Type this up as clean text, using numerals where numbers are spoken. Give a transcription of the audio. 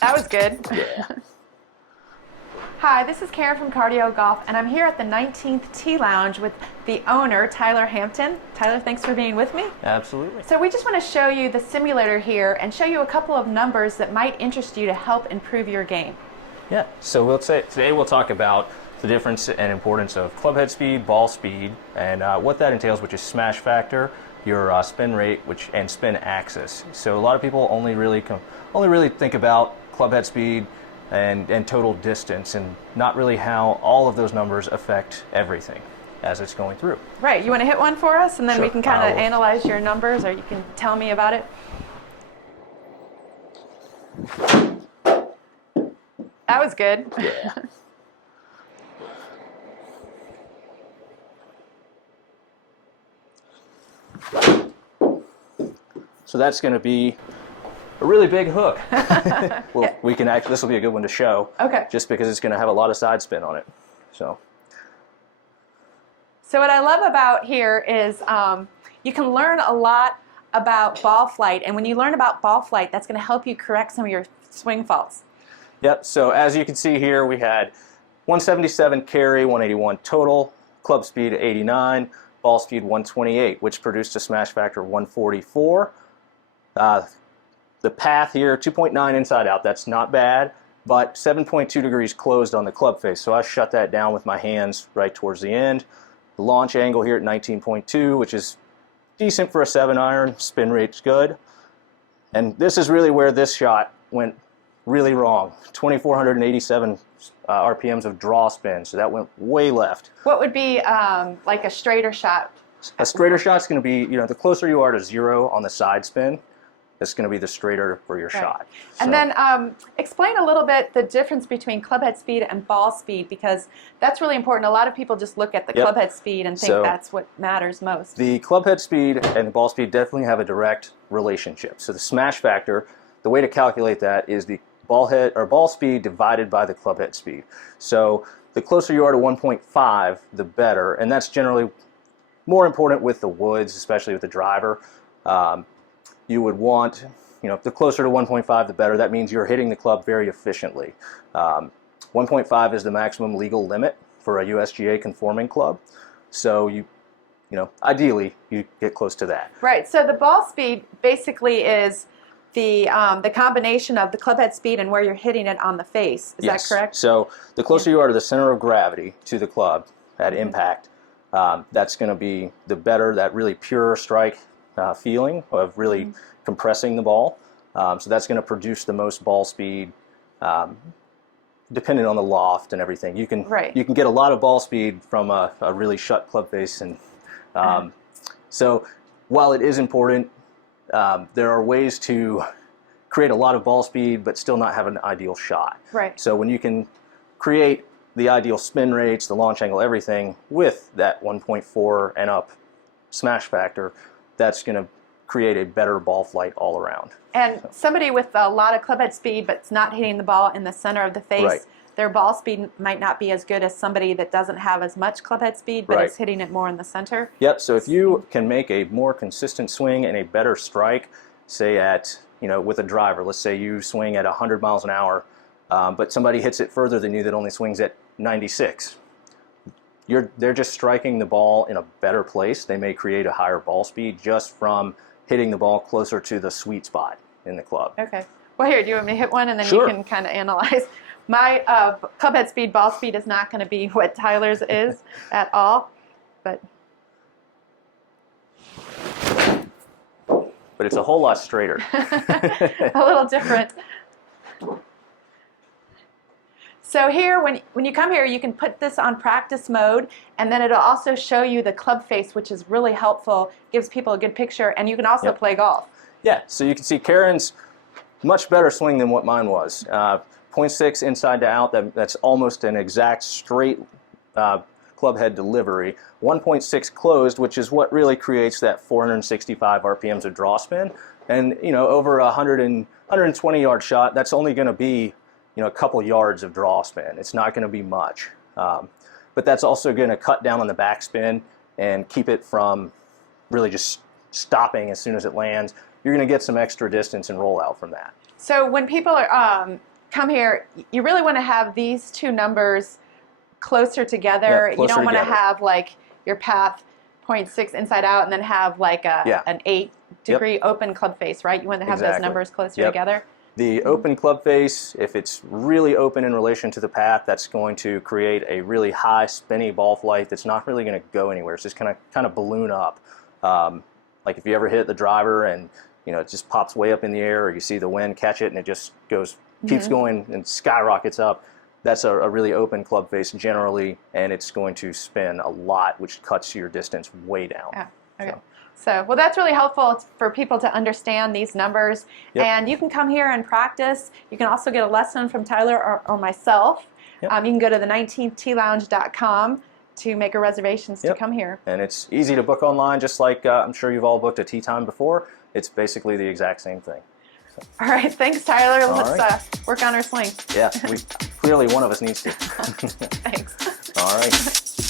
That was good. Yeah. Hi, this is Karen from CardioGolf, and I'm here at the 19th Tee Lounge with the owner, Tyler Hampton. Tyler, thanks for being with me. Absolutely. So we just want to show you the simulator here and show you a couple of numbers that might interest you to help improve your game. Yeah. So today we'll talk about the difference and importance of club head speed, ball speed, and what that entails, which is smash factor, your spin rate, and spin axis. So a lot of people only really think about club head speed and total distance, and not really how all of those numbers affect everything as it's going through. Right. You want to hit one for us, and then Sure. we can kind of analyze your numbers, or you can tell me about it. That was good. Yeah. So that's going to be a really big hook. Well, this will be a good one to show. Okay. Just because it's going to have a lot of side spin on it. So what I love about here is you can learn a lot about ball flight, and when you learn about ball flight, that's going to help you correct some of your swing faults. Yep, so as you can see here, we had 177 carry, 181 total, club speed 89, ball speed 128, which produced a smash factor of 144. The path here, 2.9 inside out, that's not bad, but 7.2 degrees closed on the club face, so I shut that down with my hands right towards the end. The launch angle here at 19.2, which is decent for a 7-iron, spin rate's good. And this is really where this shot went really wrong. 2,487 RPMs of draw spin, so that went way left. What would be like a straighter shot? A straighter shot's going to be, the closer you are to zero on the side spin, it's going to be the straighter for your shot. And then explain a little bit the difference between club head speed and ball speed, because that's really important. A lot of people just look at the club head speed and think that's what matters most. The club head speed and the ball speed definitely have a direct relationship. So the smash factor, the way to calculate that is the ball speed divided by the club head speed. So the closer you are to 1.5, the better, and that's generally more important with the woods, especially with the driver. You would want, the closer to 1.5, the better. That means you're hitting the club very efficiently. 1.5 is the maximum legal limit for a USGA conforming club. So ideally you get close to that. Right. So the ball speed basically is the combination of the club head speed and where you're hitting it on the face. Is that correct? So the closer you are to the center of gravity to the club at impact, that's going to be the better, that really pure strike feeling of really compressing the ball. So that's going to produce the most ball speed, depending on the loft and everything. You can get a lot of ball speed from a really shut club face, and so while it is important, there are ways to create a lot of ball speed but still not have an ideal shot. Right. So when you can create the ideal spin rates, the launch angle, everything with that 1.4 and up smash factor, that's going to create a better ball flight all around. And somebody with a lot of club head speed but's not hitting the ball in the center of the face, their ball speed might not be as good as somebody that doesn't have as much club head speed but is hitting it more in the center. Yep, so if you can make a more consistent swing and a better strike, say at, with a driver, let's say you swing at 100 miles an hour, but somebody hits it further than you that only swings at 96. They're just striking the ball in a better place. They may create a higher ball speed just from hitting the ball closer to the sweet spot in the club. Okay. Well, here, do you want me to hit one, and then Sure. you can kind of analyze? My club head speed, ball speed is not going to be what Tyler's is at all, but it's a whole lot straighter. a little different. So here, when you come here, you can put this on practice mode, and then it'll also show you the club face, which is really helpful, gives people a good picture, and you can also play golf. Yeah, so you can see Karen's much better swing than what mine was. 0.6 inside to out, that's almost an exact straight club head delivery. 1.6 closed, which is what really creates that 465 RPMs of draw spin. And, over a 120 yard shot, that's only going to be a couple yards of draw spin. It's not going to be much. But that's also going to cut down on the backspin and keep it from really just stopping as soon as it lands. you're going to get some extra distance and rollout from that. So when people are, come here, you really want to have these two numbers closer together. Yep, closer you don't want to together. have like your path 0.6 inside out and then have like an 8-degree open club face, right? You want to have those numbers closer together. The open club face, if it's really open in relation to the path, that's going to create a really high spinny ball flight that's not really going to go anywhere. It's just kind of balloon up. Like if you ever hit the driver and it just pops way up in the air, or you see the wind catch it and it just goes, keeps going and skyrockets up. That's a really open club face generally, and it's going to spin a lot, which cuts your distance way down. Yeah. Okay. So, well, that's really helpful for people to understand these numbers. And you can come here and practice. You can also get a lesson from Tyler or myself. You can go to the 19tlounge.com to make a reservations to come here. And it's easy to book online, just like I'm sure you've all booked a tee time before. It's basically the exact same thing. All right, thanks, Tyler. Let's work on our swing. Yeah, clearly one of us needs to. Thanks. All right.